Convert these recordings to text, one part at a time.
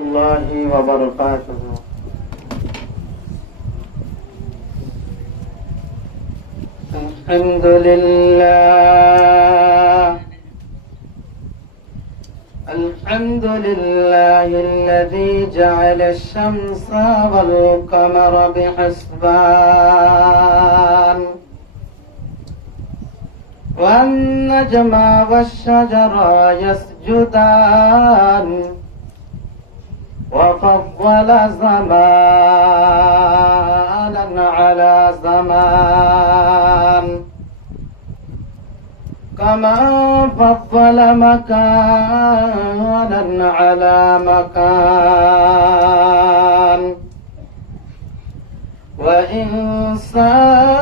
الله وبركاته. الحمد لله الذي جعل الشمس والقمر بحسبان والنجم والشجر يسجدان وفضل زمانا على زمان كما فضل مكانا على مكان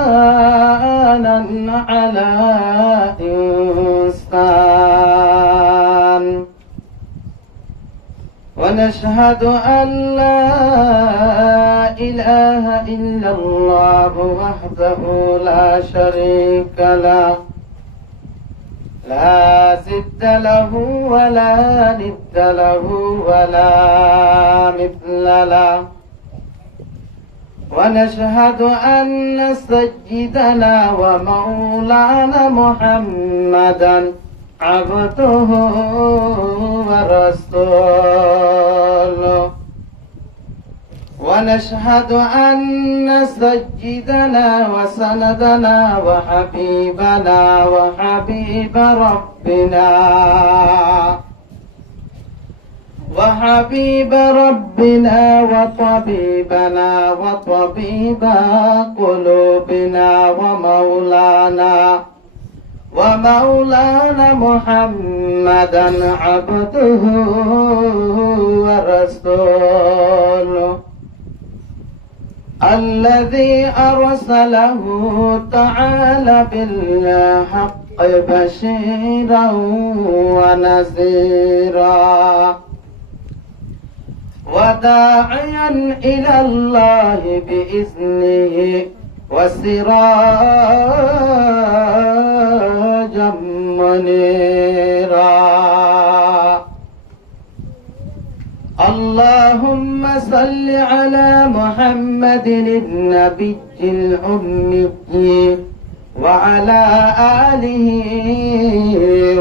وإنسانا على إنسان ونشهد أن لا إله إلا الله وحده لا شريك له لا ضد له ولا ند له ولا مثل له ونشهد أن سيدنا ومولانا محمدا عبده ورسوله ونشهد أن سيدنا وسندنا وحبيبنا وحبيب ربنا وطبيبنا وطبيب قلوبنا ومولانا محمدا عبده ورسوله الذي أرسله تعالى بالحق بشيرا ونذيرا وداعيا إلى الله بإذنه وسراجا منيرا اللهم صل على محمد النبي الأمي وعلى آله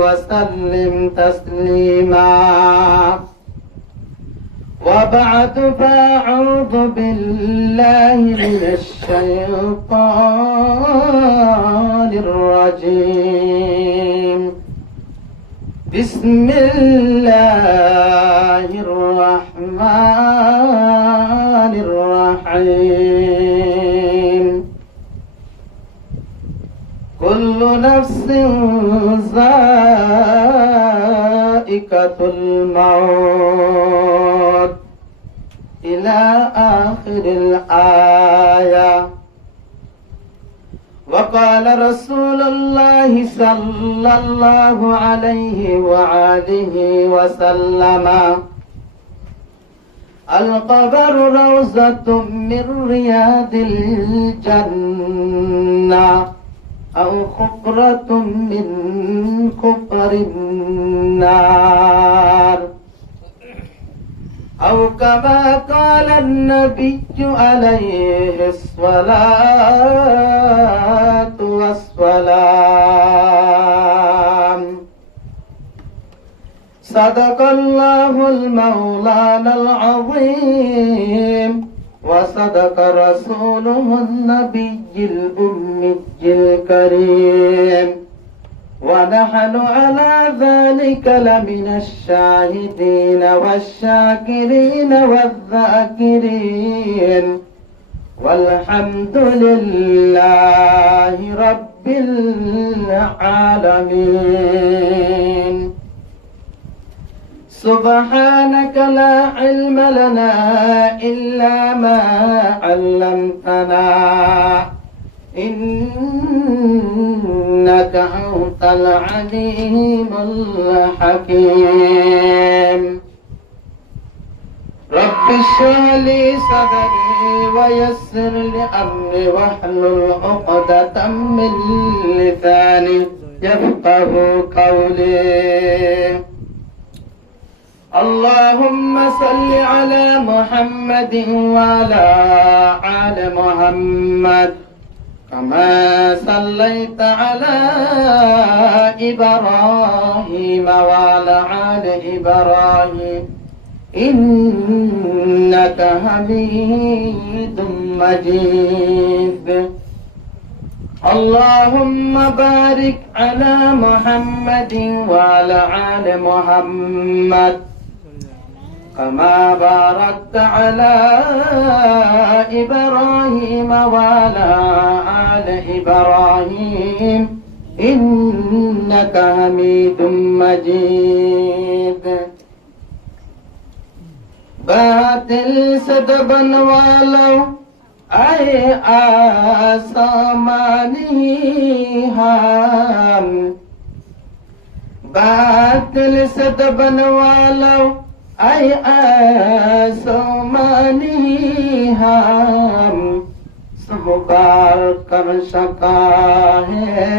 وسلم تسليما وبعد فأعوذ بالله من الشيطان الرجيم بسم الله الرحمن الرحيم كل نفس ذائقة الموت إلى آخر الآية وقال رسول الله صلى الله عليه وآله وسلم القبر روضة من رياض الجنة أو خفرة من خفر النار أو كما قال النبي عليه الصلاة والسلام صدق الله المولانا العظيم وصدق رسوله النبي الأمي الكريم ونحن على ذلك لمن الشاهدين والشاكرين والذاكرين والحمد لله رب العالمين سبحانك لا علم لنا إلا ما علمتنا إنك أنت العليم الحكيم رب اشرح لي صدري ويسر لي أمري واحلل عقدة من لساني يفقه قولي اللهم صل على محمد وعلى آل محمد كما صليت على إبراهيم وعلى آل إبراهيم إنك حميد مجيد اللهم بارك على محمد وعلى آل محمد كما باركت على إبراهيم وعلى آل إبراهيم إنك حميد مجيد बातिल से दबन वालों आए आसमानी हम बातिल से दबन वालों आए आसमानी हम सब बार कर सका है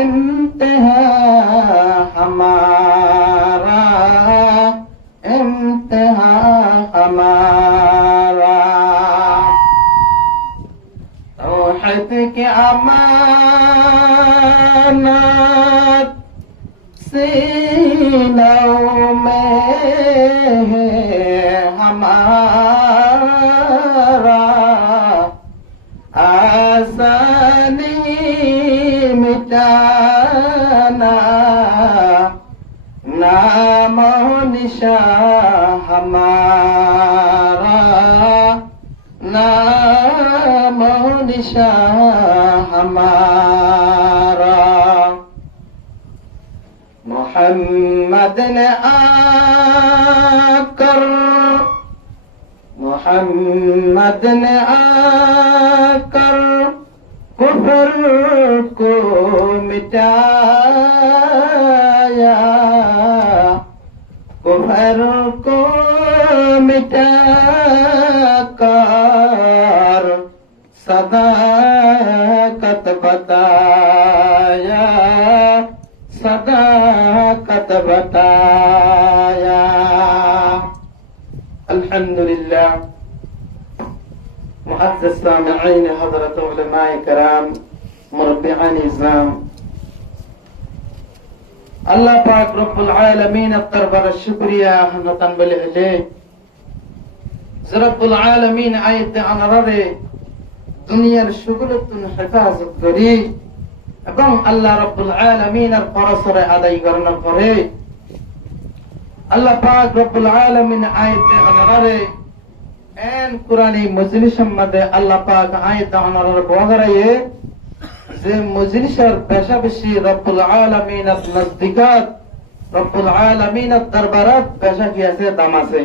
इम्तिहा हमारा इम्तिहा हमारा तौहीद की अमानत सीनों में है हमारा आसानी मिटाना नाम निशा हमारा नाम निशा हमारा मोहम्मद ने आकर कुफर को मिटाया कुफर को मिटाकर सदाकत बताया सदाकत बताया अल्हम्दुलिल्लाह मुअज़्ज़ज़ सामिईन हज़रत उलमाए कराम मुरब्बिआन इज़ाम अल्लाह पाक रब्बुल आलमीन दरबार शुक्रिया हनतन बिलहले रब्बुल आलमीन आयत अनरारे दुनियार शुगलतुन हिफाजत करी এবং আল্লাহ রাব্বুল আলামিনের ফরজরে আদায় করার পরে আল্লাহ পাক রব্বুল আলামিন আয়াতে আনারে এন কুরআনি মজলিসের মধ্যে আল্লাহ পাক আয়াতে আনারে বগরায়ে যে মজলিসের পাশাপাশি রব্বুল আলামিনের নজদিকাত রব্বুল আলামিনের দরবারাত পেশা কি আছে দাম আছে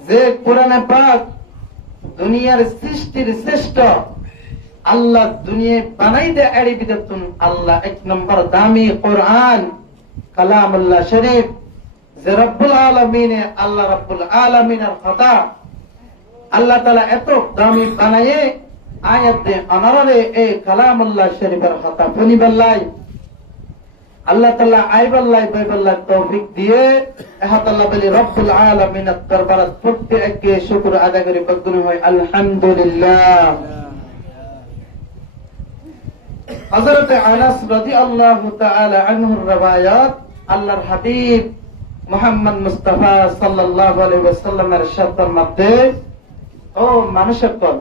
যে কুরআনে পাক দুনিয়ার সৃষ্টির শ্রেষ্ঠ আল্লাহ দুনিয়া বানাই দে এড়ি বিদতুন আল্লাহ এক নম্বর দামি কোরআন কালামুল্লাহ শরীফ যে রব্বুল আলামিনে আল্লাহ রব্বুল আলামিনের কথা আল্লাহ তাআলা এত দামি বানায়ে আয়াত দে অনরে এই কালামুল্লাহ শরীফের কথা পনিবাল্লাই আল্লাহ তাআলা আইবাল্লাই বাইবাল্লাই তৌফিক দিয়ে আল্লাহ বলি রব্বুল আলামিনের দরবারে প্রত্যেককে শুকর আদায় করে বদগুণ হয় আলহামদুলিল্লাহ হযরত আনাস রাদিয়াল্লাহু তাআলা আনহুর riwayat আল্লাহর হাবিব মুহাম্মদ মুস্তাফা সাল্লাল্লাহু আলাইহি ওয়াসাল্লামের ইরশাদের মধ্যে ও মানুষের কল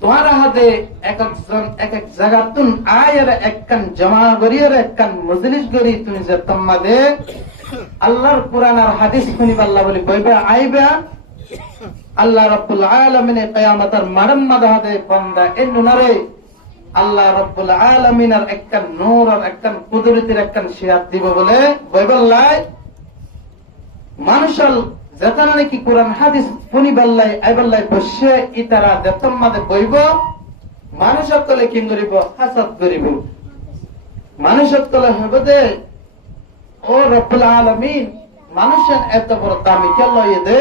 তোমার হাতে একজন এক এক জায়গাতুন আয়ের একখান জমা করিয়ার একখান মজলিস করি তুমি যে তোমাদে আল্লাহর কোরআন আর হাদিস শুনিবা আল্লাহ বলি বইবা আইবা আল্লাহ রাব্বুল আলামিন কিয়ামতের মারম মাদাহাতে বান্দা এনুনারে আল্লাহ রাব্বুল আলামিনের একখান নূর আর একখান কুদরতের একখান সিরাত দিব বলে বইবাল্লাই মানুষল যেতানা নাকি কোরআন হাদিস শুনিবাল্লাই আইবাল্লাই বসে ইতারা দেতম মাদে বইব মানুষত কলে কি করিব হাসাদ করিব মানুষত কলে হবে দে ও রব্বুল আলামিন মানুষের এত বড় দামি কেন লইয়ে দে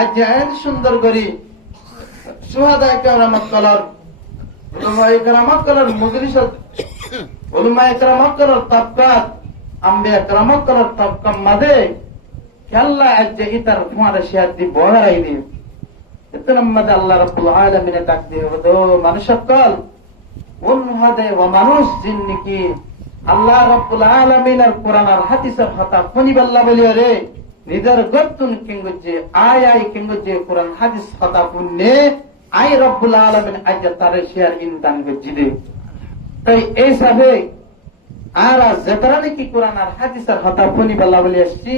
আজ এত সুন্দর করি সুহাদা কেরামত কলার উলামায়ে কেরামত কলার মজলিস উলামায়ে কেরামত কলার তাবকাত আম্বিয়া کرامক করার তবকা মাদে আল্লাহ আজকে ইতার ফুয়ারে শেয়ার দি বড়াই দিয়ে এতন মাদে আল্লাহ রাব্বুল আলামিন ডাক দিয়ে হলো মানুষ সকল উনহাদে ওয়া মানুষ জিন্নিকি আল্লাহ রাব্বুল আলামিনের কোরআন আর হাদিসের কথা ফনিবাল্লাহ বলিও রে নিজের গতুন কিংগজে আয় কিংগজে কোরআন হাদিস কথা পুন্নে আই রাব্বুল আলামিন আজ তারে শেয়ার ইনদান গজিদে তাই এই সাবে আর যেতারা নাকি কোরআন আর হাদিসের কথা ফনিবাল্লাহ বলি আসছি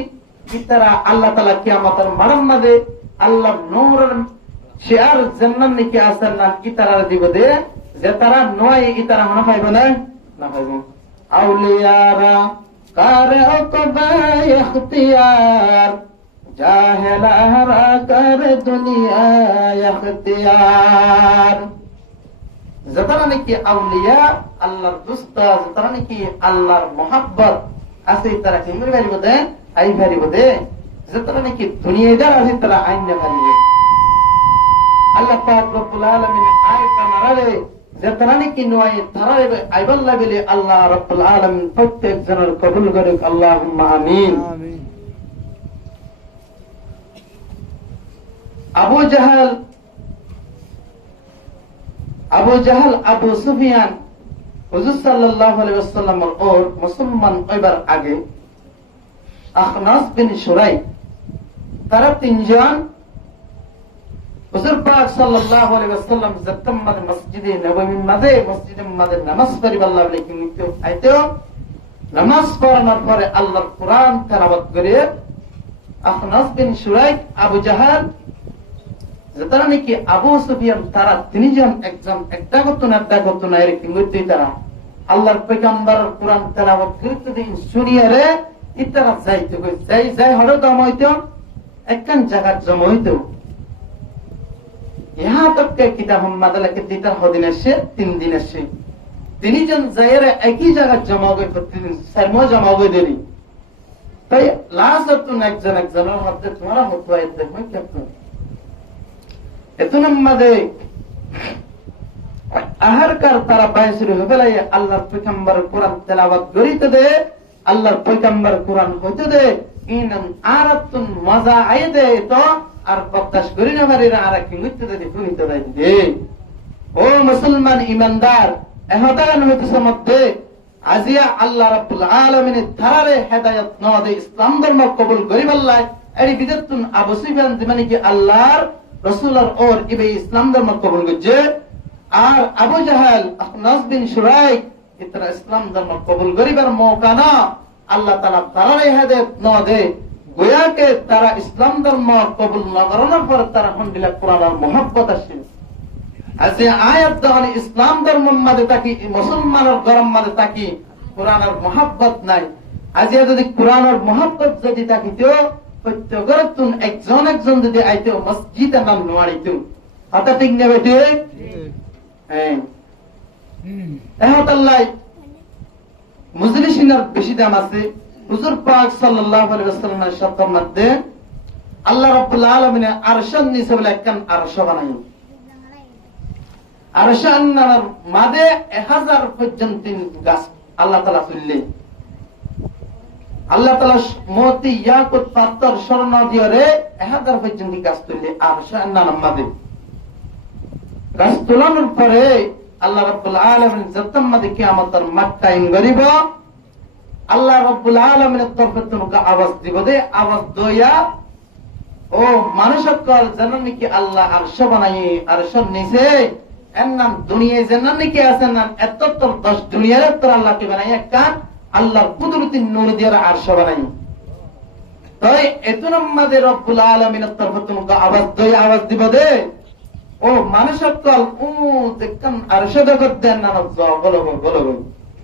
ইতারা আল্লাহ তাআলা কিয়ামতের মারাম মাদে আল্লাহ নূরের শেয়ার জান্নাত নাকি আসার না ইতারা দিব দে যেতারা নয় ইতারা মনে পাইবে না না পাইবে আউলিয়ারা কারে ওকবা ইখতিয়ার জাহেলারা কারে দুনিয়া ইখতিয়ার যেতারা নাকি আউলিয়া আল্লাহর দোস্ত যেতারা নাকি আল্লাহর মোহাব্বত আছে তারা কি মনে পারিব দে আই পারিব দে যেতারা নাকি দুনিয়াদার আছে তারা আইন না পারিব আল্লাহ পাক রব্বুল আলামিন আয়াত কামারে যেতারা নাকি নয় তারা আইবাল্লাহ বলে আল্লাহ রব্বুল আলামিন প্রত্যেক জনের কবুল করুক আল্লাহুম্মা আমিন আমিন আবু জাহাল আবু সুফিয়ান হুজুর সাল্লাল্লাহু আলাইহি ওয়াসাল্লামের ওর মুসলমান হইবার আগে আখনাস বিন শুরাই তারা তিনজন হুজুর পাক সাল্লাল্লাহু আলাইহি ওয়াসাল্লাম যতম্মাদ মসজিদে নববীর মধ্যে নামাজ পড়িবাল্লাহ বলে কিন্তু আইতো নামাজ পড়ানোর পরে আল্লাহর কোরআন তেলাওয়াত করে আখনাস বিন শুরাই আবু জাহাল যারা নাকি আবু সুফিয়ান তারা তিনজন একজন একটা করতো না এরকম করতেই তারা আল্লাহর পয়গম্বরের কোরআন তেলাওয়াত করতে দিন শুনিয়ারে ইতারা যাইতে যাই হলো জমা হইতো একখান জায়গার জমা হইতো ইহা তককে কিতাব মাদালাকে দিতার হদিন আসে 3 দিন আসে তিনজন যাইরে একই জায়গার জমা হয়ে প্রতিদিন সারমো জমা হয়ে দেরি তাই লাস্ট একজনের মধ্যে তোমার হতো দেখো কেমন আহারকার তারা বাইসুর হবেলাই আল্লাহর পয়গম্বর কোরআন তেলাওয়াত করিতে দে আল্লাহর পয়গম্বর কোরআন হইতে দে ইনান আরাতুন মজা আই দে তো আর প্রকাশ করি না মারিরা আর কি হইতে দে শুনিতে দে ও মুসলমান ঈমানদার এহদান হইতেছে মধ্যে আজিয়া আল্লাহ রাব্বুল আলামিনের ধারে হেদায়েত ন দে ইসলাম ধর্ম কবুল করিবাল্লাহ এই বিদতুন আবু সুফিয়ান মানে কি আল্লাহর রাসূলের ওর ইবে ইসলাম ধর্ম কবুল করছে আর আবু জাহাল আখনাস বিন শুরাই ইতরা ইসলাম ধর্ম কবুল করিবার মৌকা না আল্লাহ তাআলা তারারে হেদায়েত ন দে গোয়াকে তারা ইসলাম ধর্ম কবুল না করার পর তারা হন্ডিলা কোরআনের মহব্বত আসে আছে আয়াত যখন ইসলাম ধর্ম মধ্যে থাকি মুসলমানের ধর্ম মধ্যে থাকি কোরআনের মহব্বত নাই আজ যদি কোরআনের মহব্বত যদি থাকিতো প্রত্যেকজন একজন যদি আইতো মসজিদে নাম নোয়াইতো কথা ঠিক নেবে ঠিক হ্যাঁ আল্লাহ মুজলিসিনের বেশি দাম আছে হুজুর পাক সাল্লাল্লাহু আলাইহি ওয়াসাল্লামের শব্দের মধ্যে আল্লাহ রাব্বুল আলামিন আরশের নিচে বলে একখান আরশ বানাই আরশের মাঝে 1000 পর্যন্ত গাছ আল্লাহ তাআলা তুললে আল্লাহ তাআলা মতি ইয়াকুত পাথর স্বর্ণ দিয়ে রে 1000 পর্যন্ত গাছ তুললে আরশের মাঝে গাছ তোলানোর পরে আল্লাহ রাব্বুল আলামিন যতম মাঝে কিয়ামতের মাঠ টাইম করিব আল্লাহ রাব্বুল আলামিনের তরফে তোমাকে আওয়াজ দিব দে আওয়াজ দয়া ও মানুষকল জানেন কি আল্লাহ আরশ বানাই আরশের নিচে এর নাম দুনিয়ায় জানেন কি আছে নাম এত 10 দুনিয়ার তোর আল্লাহকে বানাই একটা আল্লাহর কুদরতির নূর দিয়ে আরশ বানাই তাই এতন মাঝে রব্বুল আলামিনের তরফে তোমাকে আওয়াজ দয়া আওয়াজ দিব দে ও মানুষকল ও দেখতাম আরশ জগৎ দেন না বলো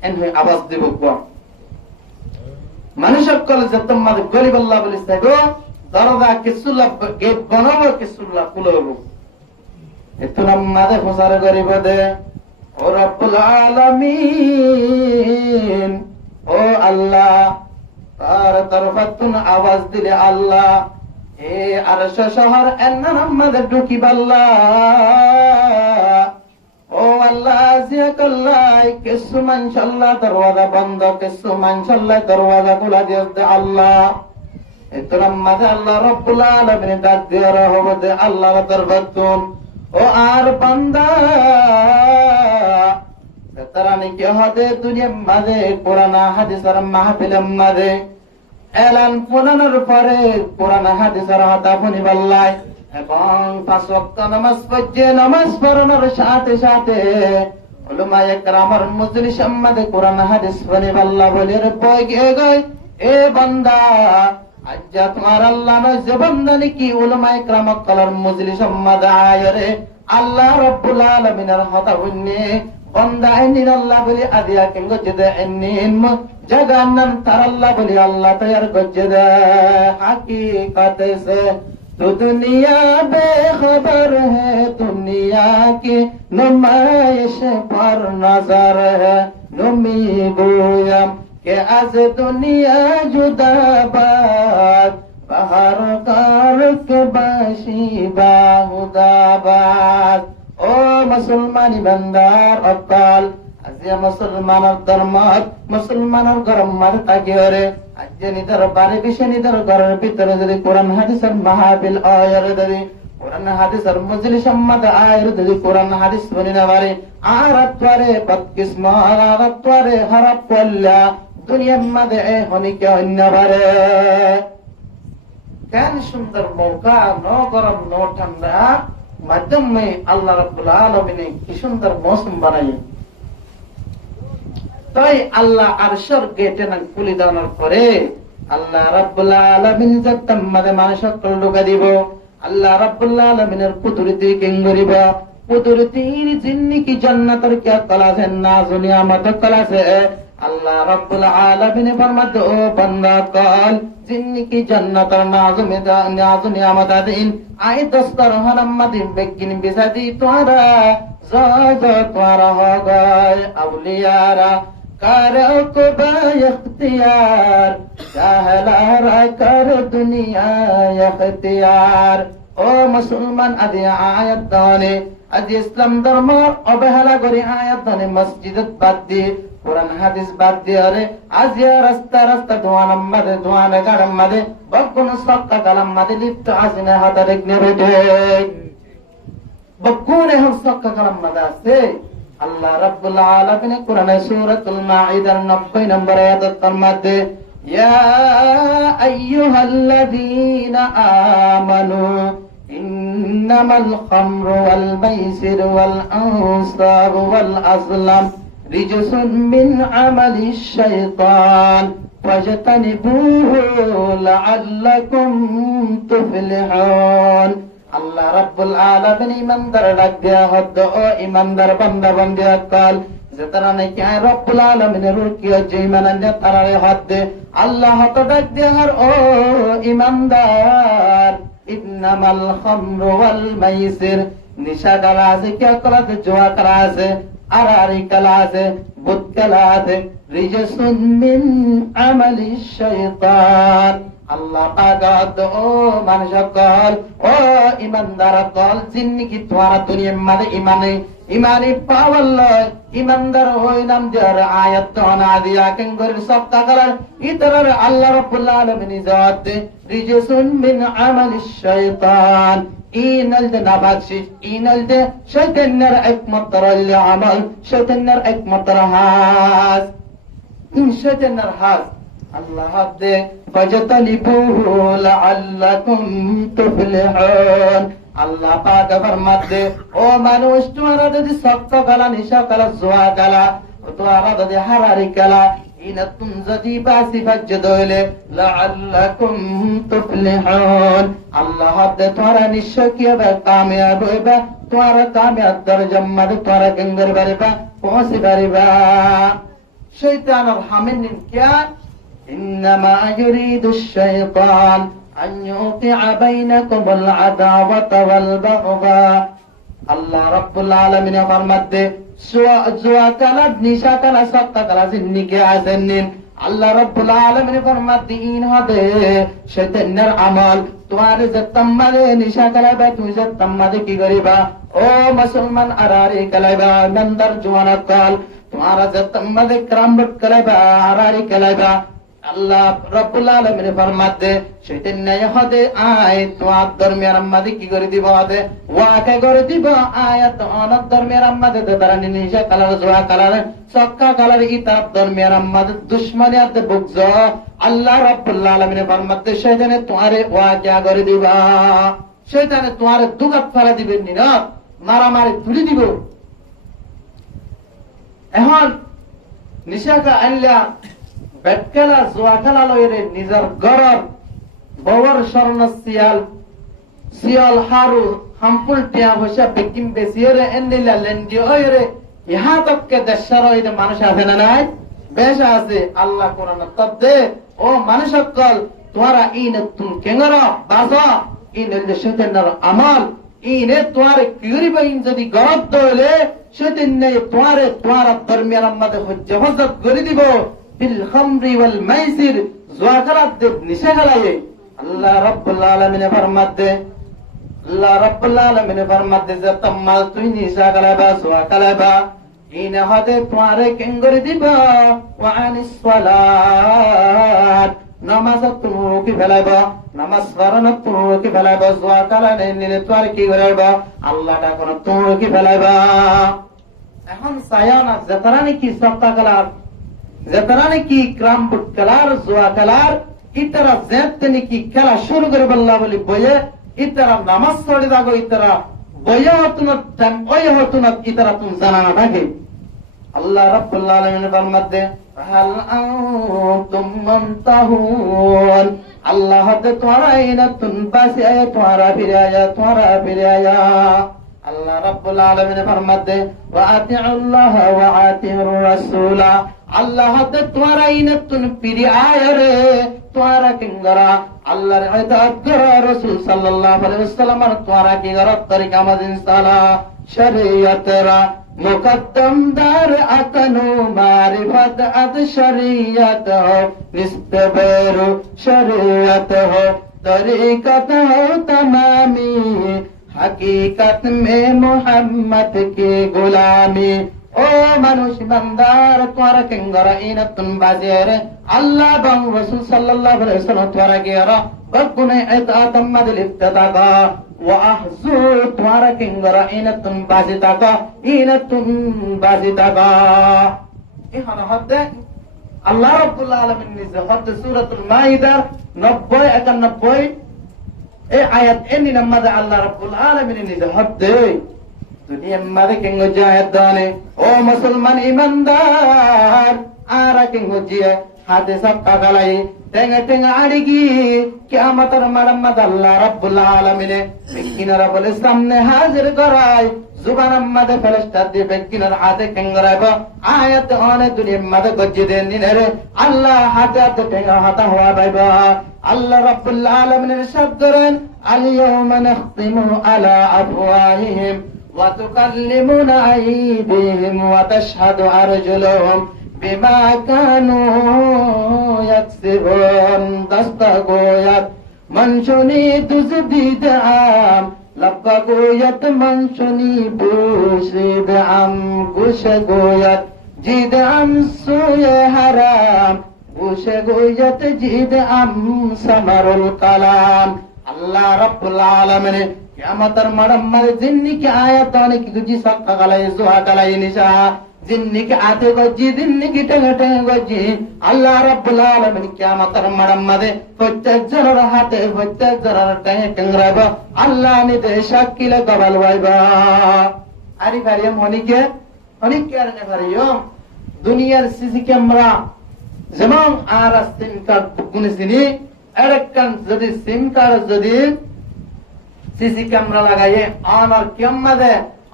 এন হয়ে আওয়াজ দিব কোয়া মানুষকল যতম মাঝে গরিবাল্লাহ বলিস গো দরজা কিছুল্লাহ গেট বানাবো কিছুল্লাহ খুলবো এতন মাঝে প্রচার করিব দে ও রব্বুল আলামিন ও আল্লাহ তার তরফাতুন আওয়াজ দিলে আল্লাহ এ আরশ শহর এর নাম মাঝে ঢুকিবাল্লাহ ও ও আল্লাহ জিয়া কল্লাই কিছু মানশাল্লাহ দরওয়াজা বন্ধ, কিছু মানশাল্লাহ দরওয়াজা খোলা দিয়ে আল্লাহ এতরাম মাঝে আল্লাহ রব্বুল আলামিন ডাক দিয়ে রহমতে আল্লাহর দরবারতুন ও আর বান্দা তারানি কি হতে দুনিয়ার মাঝে কোরআন হাদিসের মাহফিলের মাঝে এলান ফোনানোর পরে কোরআন হাদিসের হতা শুনিবাল্লাই এবং 5 ওয়াক্ত নামাজ পড়ে নামাজ পড়ানোর সাথে সাথে উলামায়ে কেরামের মজলিসের মাঝে কোরআন হাদিস শুনিবাল্লাহ বলে রে বই গই এ বান্দা আজ্জা তোমার আল্লাহ নয় যে বান্দা নাকি উলামায়ে কেরাম কলার মজলিসের মাঝে আয়রে আল্লাহ রাব্বুল আলামিনের হতা শুনে বান্দা আইনিন আল্লাহ বলি আদিয়া কেন গজদে আইনিন জাগান্নাম তার আল্লাহ বলি আল্লাহ তৈয়ার গজদে হাকিকত সে तो दुनिया बेखबर है दुनिया की नुमाइश पर नजर है नुमी गोयम के आज दुनिया जुदाबाद बाहर कार के बाशी बाहुदाबाद ও মুসলমানি বান্দার অকাল আজিয়া মুসলমানের ধর্মত মুসলমানের গরমার তাগিয়রে আজকে নিদার বারে বিশে নিদার ঘরের ভিতরে যদি কোরআন হাদিসের মাহফিল আয়ার যদি কোরআন হাদিসের মজলিস সম্মত আয়ার যদি কোরআন হাদিস শুনি না পারে আর আত্মারে বদকিসমত আর আত্মারে খারাপ করলা দুনিয়ার মাঝে হনিকে অন্য পারে কেন সুন্দর মৌকা ন গরম ন ঠান্ডা মাধ্যমে আল্লাহ রাব্বুল আলামিন কি সুন্দর মৌসুম বানাই তাই আল্লাহ আরশের গেটে না খুলে দেওয়ার পরে আল্লাহ রাব্বুল আলামিন যতম মাঝে মানুষ সকল ঢুকা দিব আল্লাহ রাব্বুল আলামিনের কুদরতি কিং করিব কুদরতির জিন্নি কি জান্নাতের কি আকল আছে না দুনিয়া মত আকল আছে আল্লাহ রাব্বুল আলামিন ফরমাতে ও বান্দা কল জিন্নি কি জান্নাতের নাজমে নাজু নিয়ামত দিন আই দস্তর হানাম্মাদিন বেগিন বিসাদি তোরা যা তোরা হগায় আউলিয়ারা কারো কো ইখতিয়ার জাহলারা কর দুনিয়া ইখতিয়ার ও মুসলমান আদি আয়াত দানে আদি ইসলাম ধর্ম অবহেলা করে আয়াত দানে মসজিদত বাদ দিয়ে কোরআন হাদিস বাদ দিয়ে আরে আজিয়া রাস্তা রাস্তা দোয়ানাম মাদে দোয়ানে গাড়াম মাদে বকুন সক্কা কালাম মাদে লিপ্ত আসিনে হাতা রেখনে বেটে বকুন এখন সক্কা কালাম মাদে আছে আল্লাহ রাব্বুল আলামিন কোরআনে সূরাতুল মাঈদার 90 নম্বর আয়াতের মধ্যে ইয়া আইয়ুহাল্লাযীনা আমানু ইন্নামাল খামরু ওয়াল মাইসির ওয়াল আনসাবু ওয়াল আজলাম রিজসুন মিন আমালিশ শাইতান ফাজতানিবুহু লাআল্লাকুম তুফলিহুন আল্লাহ রাব্বুল আলামিন ইমানদার ডাক দেয়া হদ ও ইমানদার বান্দা বান্দি আকল যে তারা নাকি রব্বুল আলামিনের রুকিয়া যে ইমান আনছে তারারে হদ দে আল্লাহ তো ডাক দেয়ার ও ইমানদার ইন্নামাল খামরু ওয়াল মাইসির নিশা খেলা আছে কি করা আছে জুয়া খেলা আছে আরারি খেলা আছে বুত খেলা আছে রিজসুন মিন আমালিশ শাইতান আল্লাহ পাক ও মানুষ কল ও ইমানদার কল জিন্দিগি তোমারা দুনিয়ার মাঝে ইমানে পাওয়াল ইমানদার হই নাম যার আয়াত না দিয়া কেঙ্গর সত্তা করার ইতরার আল্লাহ রাব্বুল আলামিন জাত রিজসুন মিন আমালিশ শাইতান ইনাল দে নাবাকশিস ইনাল দে শয়তানের একমাত্র আমল শয়তানের একমাত্র হাস শয়তানের হাস আল্লাহ দে ফাজতালিবুহু লাআল্লাকুম তুফলিহুন আল্লাহ পাক ফরমাতে ও মানুষ তোমরা যদি সত্য কালা নিশা কালা জুয়া কালা তোমরা যদি হারারি কালা ইন তুম যদি বাসি ফাজ্জদ হইলে লাআল্লাকুম তুফলিহুন আল্লাহ দে তোমরা নিশ্চয় কি হবে কামিয়াব হইবা তোমরা কামিয়াব দরজার মধ্যে তোমরা গঙ্গর বারিবা পৌঁছে পারিবা শয়তানের হামিন কিয়া إنما يريد الشيطان أن يوقع بينكم العداوة والبغضاء الله رب العالمين فرمته জুয়া কালা নিশা কালা সত্তা কালা জিন্নিকে আসেন আল্লাহ রাব্বুল আলামিন ফরমাতে ইন হবে শয়তানের আমল তোমার যে তাম্মারে নিশা কালাবা তুমি যে তাম্মারে কি করিবা ও মুসলমান আরারি কালাবা নন্দর জওয়ানা কাল তোমার যে তাম্মারে ক্রামবট কালাবা আরারি কালাবা আল্লাহ রাব্বুল আলামিন ফরমাতে শয়তান নাই হদে আয় তোমার দরমিয়ান আমাদের কি করে দিব হদে ওয়াকে করে দিব আয়াত অনাদ দরমিয়ান আমাদের তারা নিশা কালার জোয়া কালার সক্কা কালার ইতাব দরমিয়ান আমাদের দুশমনি আতে বুকজ আল্লাহ রাব্বুল আলামিন ফরমাতে শয়তানে তোমারে ওয়াকে করে দিবা শয়তানে তোমারে দুগাত ফেলা দিবেন না মারামারি তুলি দিব এখন নিশাকা আল্লাহ বেটকেলা জোয়া খেলা লইরে নিজের গরর ববর স্বর্ণ শিয়াল হারু হাম্পুল টিয়া বসে বেকিম বেশিরে এন্দিলা লেন্ডি ওইরে ইহা তককে দেশের ওইরে মানুষ আছে না নাই বেশ আছে আল্লাহ কোরআন তদ্দে ও মানুষ সকল তোরা ইন তুম কেঙ্গর বাজা ইন শয়তানের আমল ইনে তোরে কিরিবা ইন যদি গরব দলে শয়তান নে তোরে তোরা দরমিয়ান মধ্যে হজ্জত করে দিব বিল খামরি ওয়াল মাইসির জোয়াকারাত নিশা খেলায়ে আল্লাহ রাব্বুল আলামিন ফরমাতে আল্লাহ রাব্বুল আলামিন ফরমাতে যে তাম্মাল তুই নিশা খেলাবা জোয়া খেলাবা ইনা হতে তোমারে কেঙ্গরি দিবা ওয়া আনিস সালাত নামাজ তুমি কি ফেলাইবা নামাজ পড়ানো তুমি কি ফেলাইবা জোয়া খেলা নিলে তোরে কি করাইবা আল্লাহটা কোন তুমি কি ফেলাইবা এখন সায়ানা যেতারানি কি সত্তা খেলার যেতারা নাকি ক্রামপুট খেলার জোয়া খেলার ইতারা যেতে নাকি খেলা শুরু করে বললা বলি বইয়ে ইতারা নামাজ পড়ে থাকো ইতারা বইয়া হতো না ওই হতো না ইতারা তুমি জানা না থাকে আল্লাহ রাব্বুল আলামিন ফরমাতে হাল আনতুম মুনতাহুন আল্লাহ হাতে তোরা ইনা তুম পাশে আয়া তোরা ফিরে আয়া আল্লাহ রাব্বুল আলামিন ফরমাতে ওয়া আতিউল্লাহ ওয়া আতিউর রাসূলা আল্লাহ হাতে তোরা ইনাতুন পিরি আয়রে তোরা কিংগরা আল্লাহর ইতাআত করা রাসূল সাল্লাল্লাহু আলাইহি ওয়াসাল্লামের তোরা কি গরত তরিকা মাদিন সালা শরীয়তরা মুকদ্দম দার আকনু মারিফত আদ শরীয়ত হো নিস্তবেরু শরীয়ত হো তরিকত হো তমামি हकीकत में मोहम्मद की गुलामी ओ मनुष्य बंदार त्वरा किंगरा इन तुम बाजेर अल्लाह बंग रसूल सल्लल्लाहु अलैहि वसल्लम त्वरा गेरा बकुने इताअत मदल इफ्तदागा व अहजु त्वरा किंगरा इन तुम बाजिदागा इहाना हदे अल्लाह रब्बुल आलमीन निजे हद सूरतुल माइदा 90 91 এই আয়াত এনি নামাজে আল্লাহ রাব্বুল আলামিন নিজে হদ্দে দুনিয়ার মাঝে কেঙ্গো জায়েদ দানে ও মুসলমান ইমানদার আরা কেঙ্গো জিয়া হাতে সাক্কা গালাই টেঙ্গা টেঙ্গা আড়িগি কিয়ামতের মারাম্মাদ আল্লাহ রাব্বুল আলামিন বেকিনারা বলে সামনে হাজির করায় জুবান আম্মাদে ফেরেশতা দিয়ে বেকিনার হাতে কেঙ্গরাইব আয়াত অনে দুনিয়ার মাঝে গজ্জি দেন নিরে আল্লাহ হাতে টেঙ্গা হাতা হওয়া বাইবা আল্লাহ রাব্বুল আলামিন ইরশাদ করেন আল ইয়াওমা নাখতিমু আলা আফওয়াহিহিম ওয়া তুকাল্লিমুনা আইদিহিম ওয়া তাশহাদু আরজুলুহুম বিমা কানু ইয়াকসিবুন দাস্তা গোয়াত মনশুনি তুজদিদ আম লব্বা গোয়াত মনশুনি বুশিদ আম গুশ গোয়াত জিদ আম সুয়ে হারাম উশে গোয়াত জিদ আম সামারুল কালাম আল্লাহ রাব্বুল আলামিন কিয়ামতের মারাম্মার জিন্নি কি আয়াত অনেক কিছু সাক্কা গালাই জোয়া গালাই নিশা জিন্নি কি আতে গজি জিন্নি কি টেঙ্গা গজি আল্লাহ রাব্বুল আলামিন কিয়ামতের মারাম্মারে প্রত্যেক জনের হাতে প্রত্যেক জনের টেঙ্গরাইব আল্লাহ নিতে শাকিলে গবাল বাইবা আরি ভারিয়াম অনেক আর নে ভারিয়াম দুনিয়ার সিসি ক্যামেরা যেমন আর সিম কার্ড গুনেছিনি আরেকখান যদি সিম কার্ড যদি সিসি ক্যামেরা লাগাইয়ে আনার ক্যামেরা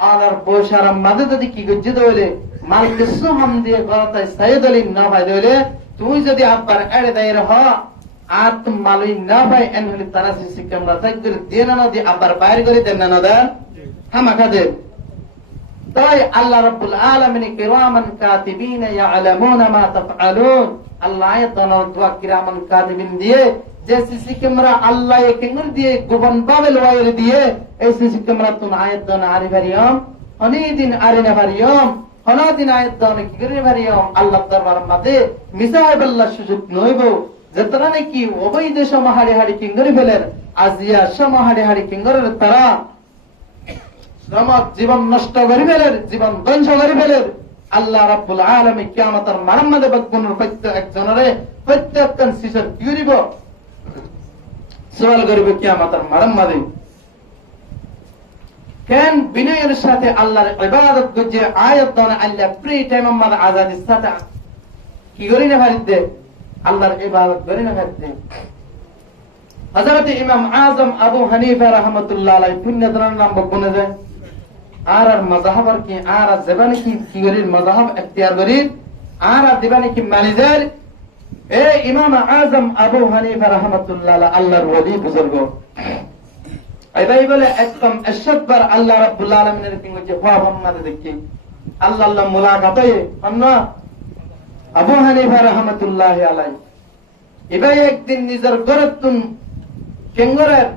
আনার পয়সার মাঝে যদি কি গজ্জি দইলে মালিক সুহাম দিয়ে গলাতে সাইদ আলী না ভাই দইলে তুই যদি আবার এড়ে দেয় রহ আর তুমি মালুই না ভাই এন হলে তারা সিসি ক্যামেরা তাই করে দেন না দিয়ে আবার বাইরে করে দেন না দেন হামাখা দেন তাই আল্লাহ রাব্বুল আলামিন কিরামান কাতিবিন ইয়ালামুনা মা তাফআলুন আল্লাহ আয়াত দোয়া কিরামান কাতিবিন দিয়ে যে সিসি ক্যামেরা আল্লাহ কেঙ্গর দিয়ে গোপন বাবেল ওয়াইর দিয়ে এই সিসি ক্যামেরা তুন আয়াত দন আরি ভারিয়ম অনেকদিন আরি না ভারিয়ম অনেকদিন আয়াত দন কি করে ভারিয়ম আল্লাহ দরবার মাঝে মিসাহাবাল্লাহ সুযোগ নইব যতরা নাকি অবৈধ সমাহারি হাড়ি কিঙ্গরি ফেলের আজিয়া সমাহারি হাড়ি কিঙ্গরের তারা সমাজ জীবন নষ্ট করে ফেলের জীবন ধ্বংস করে ফেলের আল্লাহ রাব্বুল আলামিন কিয়ামতের মারাম্মাদে বকবনের প্রত্যেক একজনের প্রত্যেকজন শিশুর কি করিব সওয়াল করিব কিয়ামতের মারাম্মাদে কেন বিনয়ের সাথে আল্লাহর ইবাদত করছে আয়াত দান আল্লাহ ফ্রি টাইম আমাদের আজাদির সাথে কি করি না ভারিতে আল্লাহর ইবাদত করি না ভারিতে হযরত ইমাম আযম আবু হানিফা রাহমাতুল্লাহ আলাইহি পুণ্যদানের নাম বকবনে যায় আর মাযহাবের কি আর জবানে কি করি মাযহাব ইখতিয়ার করি আর দিবানে কি মালিজার এ ইমাম আযম আবু হানিফা রাহমাতুল্লাহ আলাইহি আল্লাহর ওলি বুজুর্গ এই বলে একদম এশবার আল্লাহ রাব্বুল আলামিনের কি হচ্ছে হওয়া সম্মানে দেখি আল্লাহ আল্লাহ মুলাকাতে অন্য আবু হানিফা রাহমাতুল্লাহ আলাইহি এবাই একদিন নিজের ঘরতুন কেঙ্গরের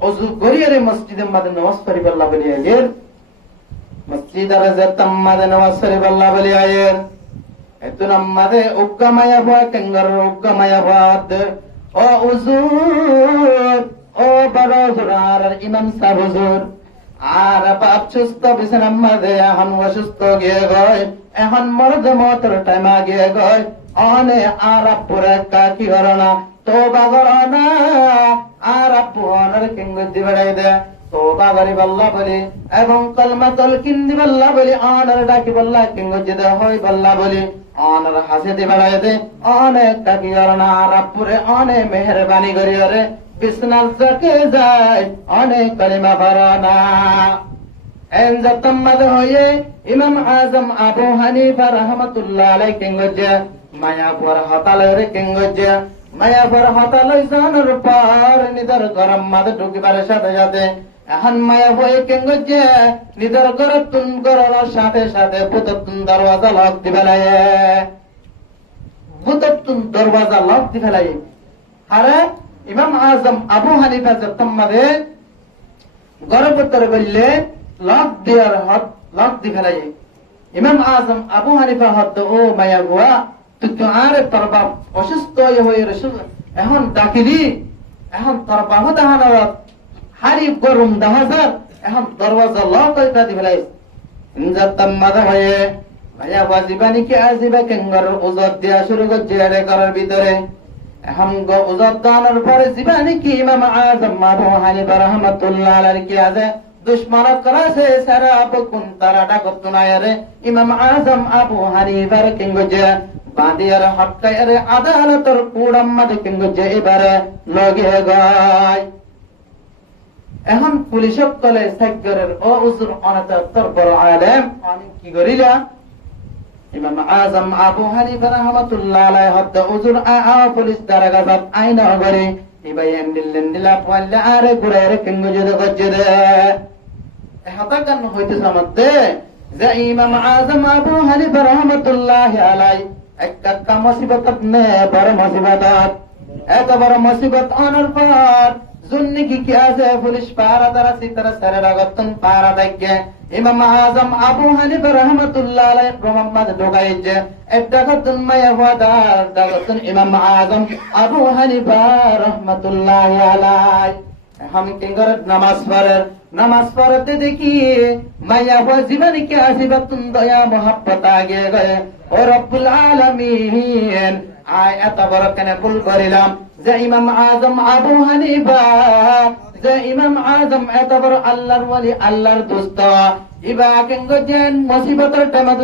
ওযু করিয়ে মসজিদের মধ্যে নামাজ পড়িবার লাগি আয়ের মসজিদের যেতাম মধ্যে নামাজ পড়িবার লাগি আয়ের এতুন আমাদে উগ্গামায়া বা কেঙ্গর উগ্গামায়া বাদ ও হুজুর ও বড় হুজুর ইমাম সাহেব হুজুর আর বাপ সুস্থ বিছানার মধ্যে এখন অসুস্থ গিয়ে গয় এখন মরদ মতর টাইম গিয়ে গয় অনে আর পুরে কাকি হরনা তোবা করনা আর পুনের কিঙ্গ দিবড়াই দে তোবা করি বল্লা বলি এবং কলমা তলকিন দিবল্লা বলি অনের ডাকি বল্লা কিঙ্গ দে হই বল্লা বলি অনের হাসি দিবড়াই দে অনেক কাকি হরনা আর পুরে অনে মেহরবানি করি রে বিছনাল থেকে যায় অনেক কলিমা ভরনা এনজাতম্মাদ হয়ে ইমাম আযম আবু হানিফা রাহমাতুল্লাহ আলাইহি কিঙ্গজে মায়াপুর হাতালের কিঙ্গজে মায়াপুর হাতালই জানার পার নিদর গরম মাদ ঢুকিবার সাথে সাথে এখন মায়া হয়ে কিঙ্গজে নিদর গরতুন গরর সাথে সাথে বুততুন দরওয়াজা লক দিবেলায় বুততুন দরওয়াজা লক দিবেলায় আরে ইমাম আযম আবু হানিফা জাতম্মাদে গর্বতর বললে লক দেয়ার হাত লক দি ফেলাই ইমাম আযম আবু হানিফা হদ ও মায়া গোয়া তুই আর তোর বাপ অসুস্থ হয়ে রসুল এখন ডাকিলি এখন তোর বাহু দাহানার হারি গরম দাহাজার এখন দরওয়াজা লক করে দি ফেলাই জাতম্মাদে হয়ে মায়া গোয়া জীবানি কি আজিবা কেঙ্গর উজত দিয়া শুরু করছে এর করার ভিতরে এখন গো উজত দানের পরে জীবানি কি ইমাম আযম আবু হানিফা রাহমাতুল্লাহ আলাইহি কি আছে দুশ্মন করাছে সারা বকুন তারা ডাকত নায়ারে ইমাম আযম আবু হানিফার কিঙ্গজে বাদিয়ার হক্কায়ের আদালতর কুড়াম্মাদ কিঙ্গজে এবারে লগে গায় এখন পুলিশ কলে সাগরের ও উজুর অনাতা তোর বড় আলেম আমি কি করিলা ইমাম আযম আবু হানিফা রাহমাতুল্লাহ আলাইহি হদ উজুর পুলিশ দারাগাত আইনা করে ইবাই এন্ডিল্লা পাল্লা আরে গুড়ারে কিঙ্গজে গজে দে হাতা কান হইতেছে মধ্যে যে ইমাম আযম আবু হানিফা রাহমাতুল্লাহ আলাইহি একটা মুসিবত নে বড় মুসিবত এত বড় মুসিবত আনার পর জুন্নি কি আছে পুলিশ পারা দ্বারা সিতারা সারে রাগতন পারা দেখে ইমাম আযম আবু হানিফা রাহমাতুল্লাহ আলাইহি মোহাম্মদ ঢোকাইছে একটা কতন মায়া ওয়াদার দাগতন ইমাম আযম আবু হানিফা রাহমাতুল্লাহ আলাইহি हम किंगर नमाज पढ़ते देखी माया हुआ जीवन के आसिबतुन दया मोहब्बत आगे गए और रब्बुल आलमीन आय एत बड़ केने भूल करिलाम जे इमाम आजम आबू हानिफा যে ইমাম আযম এত বড় আল্লাহর ওলি আল্লাহর দোস্ত ইবা কেঙ্গজেন মুসিবতের টাইমে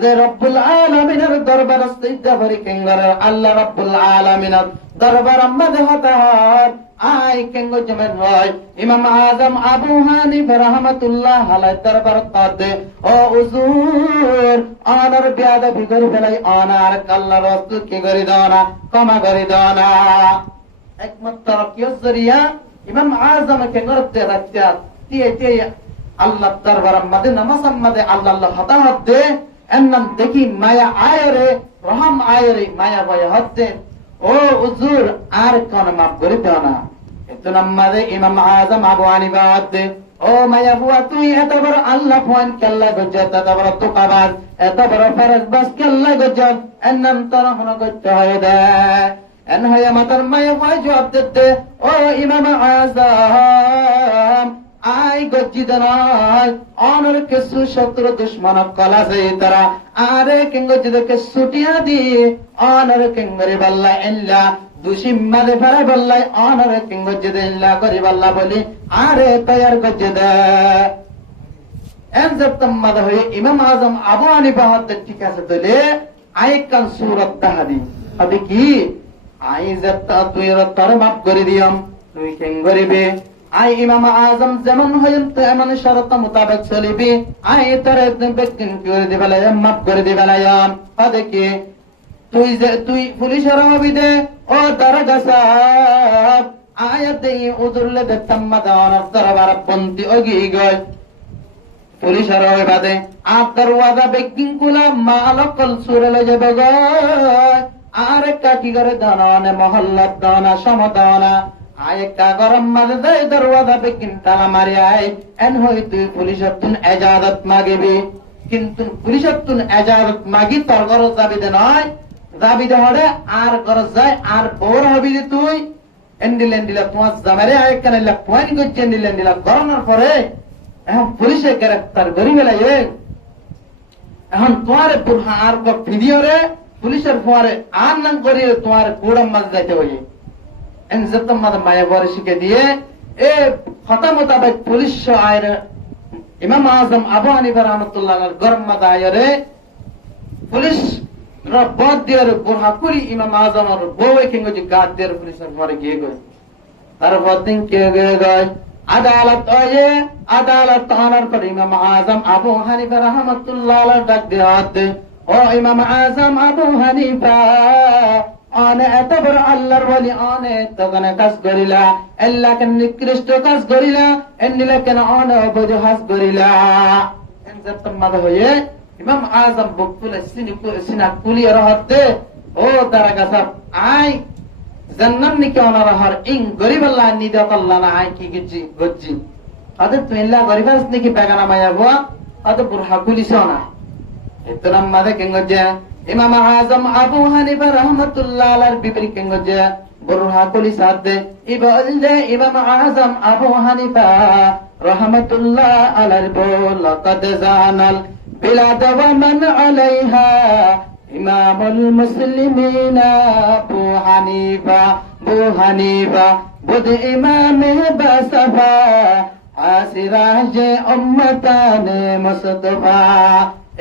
যে রব্বুল আলামিনের দরবার সিজদা করি কেঙ্গর আল্লাহ রব্বুল আলামিনের দরবার আমাদের হতাহত আই কেঙ্গজেন হয় ইমাম আযম আবু হানিফা রাহমাতুল্লাহ আলাইহি দরবার তাদে ও হুজুর আনার বিয়াদা বিগর ফেলাই আনার আল্লাহর রাসূল কি করি দাও ক্ষমা করি দাও একমাত্র কিয় জরিয়া ইমাম আযম কে নরতে রাখতে দিয়ে আল্লাহ দরবার মধ্যে নামাজ মধ্যে আল্লাহ হতাহত দে এমন দেখি মায়া আয়রে রহম আয়রে মায়া ভয় হচ্ছে ও হুজুর আর কোন মাফ করে দাও না। এত নাম্বারে ইমাম আজম আবু হানিফা হচ্ছে ও মায়া বুয়া তুই এত বড় আল্লাহ ফোন কেল্লা গজ্জত, এত বড় তোকাবাজ, এত বড় ফরজবাজ কেল্লা গজ্জত এর নাম তোর হন গজ্জ হয়ে দেয়। এন হয়ে মাতার মায়া বুয়া জবাব দিতে ও ইমাম আজম আই গজ্জিত নয় অনর কিছু শত্রু দুশ্মন কলা সেই তারা আরে কিংগজ্জিতকে ছুটিয়া দি অনর কিঙ্গরি বাল্লা এল্লা দুশিম্মাদে ফেরা বললাই অনর কিংগজ্জিত ইল্লা করি বাল্লা বলি আরে তৈয়ার গজ্জিত এন জপ্তম্মাদ হয়ে ইমাম আজম আবু হানিফা হতে ঠিক আছে তৈলে আইকান সুরত তাহাদি হবে কি আই জপ্তা তুই তোর মাফ করে দিয়াম তুই কিঙ্গরিবে আই ইমাম আজম যেমন হইল তেমন শরত মোতাবেক চলিবি আই তোর ব্যক্তিন করে দিবেলাম মাফ করে দিবেলাম দেখি তুই পুলিশের হবি দে ও দারোগা সাহেব আয়াতে উজুরলে বেতাম্মা দাওয়ার দরবার বন্তি ওগি গয় পুলিশের হই বাদে আপনার ওয়াদা ব্যক্তিন কুলা মালকল সুরলে যাবে গয় আর কাটি করে দানা মহল্লার দানা সমদানা আয়েকা গরম মাঝে দেয় দরওয়াজা বেকিন তালা মারি আয় এন হই তুই পুলিশের তুন এজাজত মাগিবি কিন্তু পুলিশের তুন এজাজত মাগি তোর গরজ যাবি দে নয় যাবি দে হরে আর গরজ যায় আর বোর হবি দে তুই এন্ডিলা তোমার জামারে আয় কানাইলা পয়েন্ট করছে এন্ডিলা গরমের পরে এখন পুলিশে গ্রেফতার করি বেলায় এখন তোমার বুড়া আর ভিডিও রে পুলিশের পরে আর নাম করি তোমার গোড়াম মাঝে যাইতে হই মায়া বরে শিখে দিয়ে এ কথা মোতাবেক পুলিশ আয়ের ইমাম আজম আবু হানিফা রহমতুল্লাহ গরম মাদা আয়রে পুলিশ বদ দিয়ে বুড়া করি ইমাম আজম আর বউয়ে কিংবা যে গাছ দিয়ে পুলিশের পরে গিয়ে গয় তারপর দিন কে গিয়ে গয় আদালত আনার পর ইমাম আজম আবু হানিফা রহমতুল্লাহ ডাক দিয়ে ও ইমাম আজম আবু হানিফা অনে এত বড় আল্লাহর বলি অনে তগনে কাজ করিলা আল্লাহকে নিকৃষ্ট কাজ করিলা এন্ডিলা কেন অনে অবৈধ কাজ করিলা এনজাতমাদ হয়ে ইমাম আজম বকুল সিনা কুলিয়া রহতে ও দারোগা সাহেব আই জান্নাত নিকে অনারহার ইং গরিব আল্লাহ নিদাত আল্লাহ না আই কি গজ্জি আদে তুই আল্লাহ গরিবাস নিকে বেগানা মায়া বুয়া আদে বুরহা কুলিছ না এতরাম মাদে কেঙ্গজে ইমাম আজম আবু হানিফা রহমতুল্লাহ আলার বিবরি কেঙ্গজে বুরহা কুলি সাদে ইবলদে ইমাম আজম আবু হানিফা রহমতুল্লাহ আলার বল কদ জানাল বিলাদ ওয়া মান আলাইহা ইমামুল মুসলিমিন আবু হানিফা বুদ ইমামে বাসফা আসিরাজ উম্মতানে মুস্তফা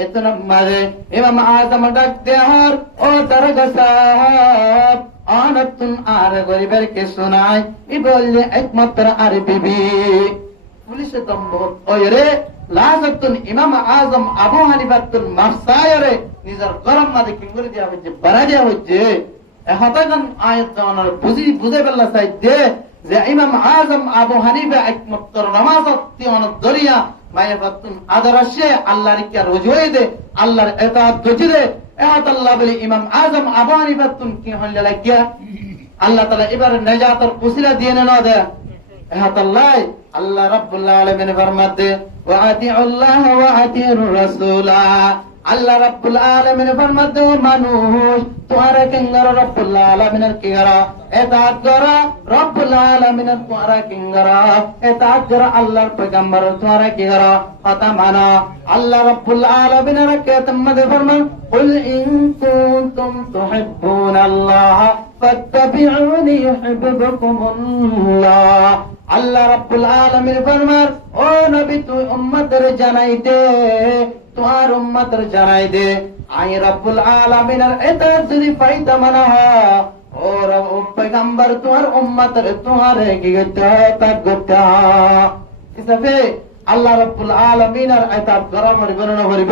ইতনা মারে ইমাম আজম ডাক দেয়ার ও দারোগা সাহেব আনতুন আর গরিবের কে শোনায় ই বললে একমাত্র আর বিবি পুলিশে দম্ভ ওই রে লাজতুন ইমাম আজম আবু হানিফাতুন মাফসায়রে নিজের গরম মাঝে কিঙ্গরি দেওয়া হচ্ছে বাড়া দেওয়া হচ্ছে হতাগান আয়াত জানার বুঝে ফেললা চাইতে যে ইমাম আজম আবু হানিফা একমাত্র নামাজত দরিয়া মায়াবাতুন আদর্শে আল্লাহর কি রোজু হয়ে দে আল্লাহর ইতাআত গজি দে এত আল্লাহ বলি ইমাম আজম আবু হানিফাতুন কি হলে লাগিয়া আল্লাহ তাআলা এবারে নাজাতের ওসিলা দিয়ে না দে এত আল্লাহ রাব্বুল আলামিন ফরমাতে ওয়া আতিউল্লাহ ওয়া আতিউর রাসূলা আল্লাহ রাব্বুল আলামিন ফরমাতে মানুষ তোমারে কিঙ্গর রাব্বুল আলামিনের কি করা ইতাআত করা রাব্বুল আলামিনের তোমারে কিঙ্গরা ইতাআত করা আল্লাহর পয়গম্বর তোমারে কি করা কথা মানা আল্লাহ রাব্বুল আলামিনের কে তোমাদের ফরমান কুল ইন কুনতুম তুহিব্বুনাল্লাহ ফাত্তাবিউনি ইউহিব্বুকুমুল্লাহ আল্লাহ রাব্বুল আলামিন ফরমান ও নবী তুই উম্মতের জানাই দে তোমার উম্মতের জানাই দে আই রাব্বুল আলামিনের ইতাআত যদি পাইতা মানা ও পয়গম্বর তোমার উম্মতের তোমারে কি করতে তা করতে হিসাবে আল্লাহ রাব্বুল আলামিনের ইতাআত করা মরিব না মরিব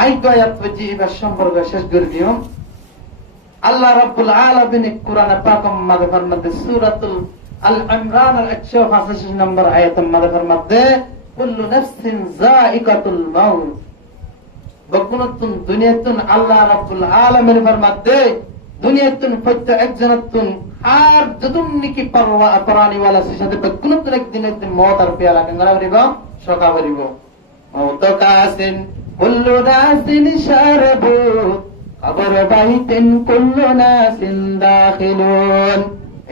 আই গয়াত বুঝিবা সম্পর্ক শেষ করে দিও আল্লাহ রাব্বুল আলামিন কোরআনে পাকের মধ্যে ফরমাতে সূরাতুল আল ইমরান এর 185 নম্বর আয়াতের মধ্যে ফরমাতে কুল্লু নাফসিন যায়িকাতুল মাউত বকুনতুন দুনিয়াতুন আল্লাহ রাব্বুল আলামিন ফরমাতে দুনিয়াতুন প্রত্যেক একজনতুন আর যদুন নিকি পারওয়া প্রাণীওয়ালা সাথে বকুনতুন একদিন মওত আর পেয়ালা কাঙ্গারা করিব সকা করিব মওত কাসিন কুল্লু নাসিন শারবু কবর বাইতেন কুল্লু নাসিন দাখিলুন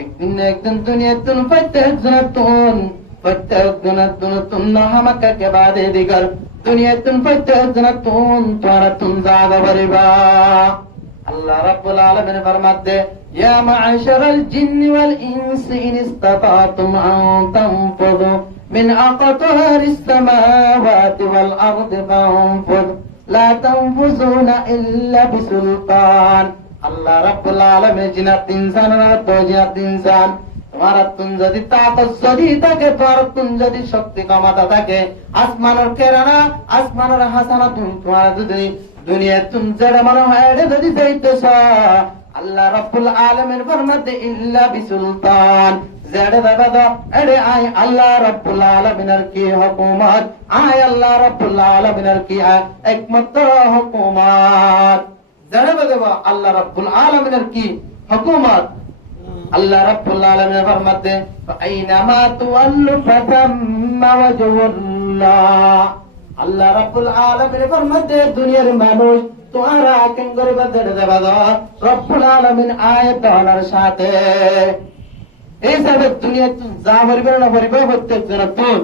একদিন দুনিয়াতুন প্রত্যেক একজনতুন হামাকা কে বাদে দিগার দুনিয়াতুন প্রত্যেক একজনতুন তোরাতুন জাগা বরিবা আল্লাহ রাব্বুল আলামিন ফরমাতে ইয়া মা'আশারাল জিন্নি ওয়াল ইনসি ইন ইসতাতা'তুম আন তানফুযু মিন আকতারিস সামাওয়াতি ওয়াল আরদি ফানফুযু লা তানফুযুনা ইল্লা বিসুলতান আল্লাহ রাব্বুল আলামিন জিনাত ইনসানরা তো জিনাত ইনসান তোমার তুন যদি তাকত যদি থাকে তোমার তুন যদি শক্তি ক্ষমতা থাকে আসমানের কেরানা আসমানের হাসানা তুন তোমার যদি দুনিয়া তুন জড় মনে হয় যদি যাইতেছ আল্লাহ রাব্বুল আলামিন ফরমাতে ইল্লা বিসুলতান জড় বাবা দাও এড়ে আই আল্লাহ রাব্বুল আলামিনের কি হুকুমত আই আল্লাহ রাব্বুল আলামিনের কি একমাত্র হুকুমত জড় বাবা আল্লাহ রাব্বুল আলামিনের কি হুকুমত আল্লাহ রাব্বুল আলামিন ফরমাতে ফাইনামা তুওয়াল্লু ফাতাম্মা ওয়াজহুল্লাহ আল্লাহ রাব্বুল আলামিন ফরমাতে দুনিয়ার মানুষ তোমরা কেন করে বদলে দেবা রব্বুল আলামিন আয়াত আনার সাথে এই সব দুনিয়া তুই যা ভরিবে না ভরিবে প্রত্যেক জন তুই